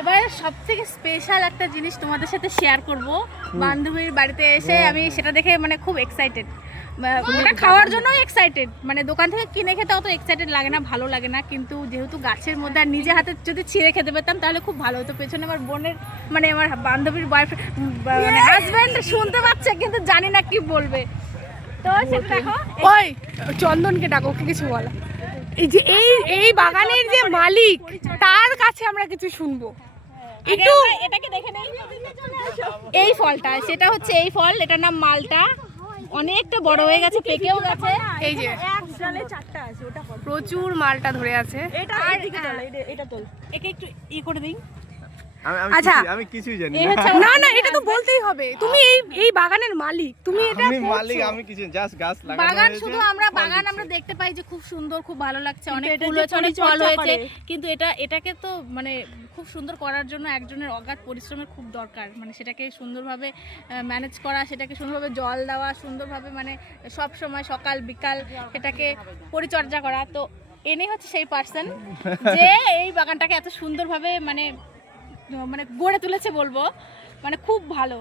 এবার সবথেকে স্পেশাল একটা জিনিস তোমাদের সাথে শেয়ার করব। বান্ধবীর বাড়িতে এসে আমি সেটা দেখে মানে খুব এক্সাইটেড, ওটা খাওয়ার জন্যই এক্সাইটেড। মানে দোকান থেকে কিনে খেতে অত এক্সাইটেড লাগে না, ভালো লাগে না, কিন্তু যেহেতু গাছের মধ্যে আর নিজে হাতে যদি ছিঁড়ে খেতে পেতাম তাহলে খুব ভালো হতো। পেছনে আমার বোনের মানে আমার বান্ধবীর বয়ফ্রেন্ড মানে হাজব্যান্ড শুনতে পাচ্ছে, কিন্তু জানি না কি বলবে। তো সেটা দেখো। ওই চন্দনকে ডাকো, ওকে কিছু বলা। এই যে এই বাগানের যে মালিক, তার কাছে আমরা কিছু শুনবো। একটু এটাকে দেখে নেই। এই ফলটা, সেটা হচ্ছে এই ফল, এটার নাম মালটা। অনেকটা বড় হয়ে গেছে, পেকেও গেছে। এই যে এক ডালে 4টা আছে, ওটা কত? প্রচুর মালটা ধরে আছে। এটা আর দিকে তোল, এটা তোল। একে একটু করে দেই। আচ্ছা, আমি কিছুই জানি এই না। হচ্ছে না না, এটা তো বলতেই হবে। তুমি এই বাগানের মালিক, তুমি এটা আমি করছো। মালিক, আমি কিছু জাস্ট গাছ লাগানো বাগান হয়েছে, শুধু আমরা ফল বাগান দিচ্ছে। আমরা দেখতে পাই যে খুব সুন্দর, খুব ভালো লাগছে, অনেক এটা ফুল যে হয়েছে, অনেক ফল পরিচর্যা হয়েছে, করে। কিন্তু এটাকে তো মানে খুব সুন্দর করার জন্য একজনের অগাধ পরিশ্রমের খুব দরকার। মানে সেটাকে সুন্দরভাবে ম্যানেজ করা, সেটাকে সুন্দরভাবে জল দেওয়া, সুন্দরভাবে মানে সব সময় সকাল বিকাল সেটাকে পরিচর্যা করা। তো এনেই হচ্ছে সেই পার্সন যে এই বাগানটাকে এত সুন্দরভাবে মানে গড়ে তুলেছে বলবো। মানে খুব ভালো।